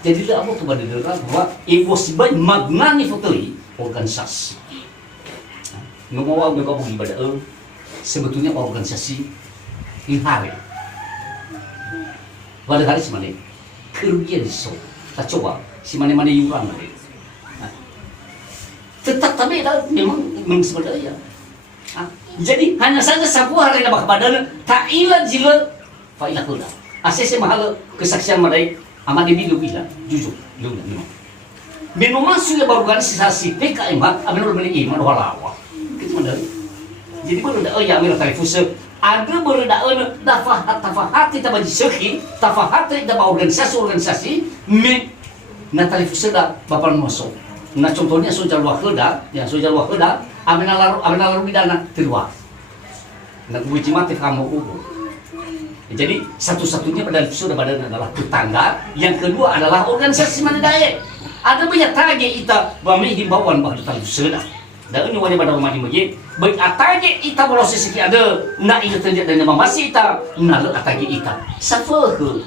Jadi apa kepada mereka bahwa it was by magnanimity organisasi. Ngomong mereka pergi pada sebetulnya organisasi ini hari. Pada hari si mana kerugian so, tak coba si mana yuran. Tetap tapi memang sebenarnya. Jadi hanya saja sebuah hari nak badan tak ilah jila failah kula. Asese mahal kesaksian mereka amat dibilu bila jujur lu memang. Memang masuk ya organisasi PKM amin beli iman walawa. Itu mana? Jadi baru dah ya ambil telefon ada baru dah tafahat kita bagi sekhi tafahat kita organisasi na telefon dah bapak masuk. Nah contohnya soal waktu dah amin lalu bidana keluar. Nak uji mati kamu ubu. Jadi satu-satunya badan adalah tetangga, yang kedua adalah organisasi mana daya. Ada banyak target kita bami himbauan bahwa tentang sudah. Dan ini wajib pada rumah ini baik target kita proses ada nak itu terjadi dan masih kita nak target kita. Siapa ke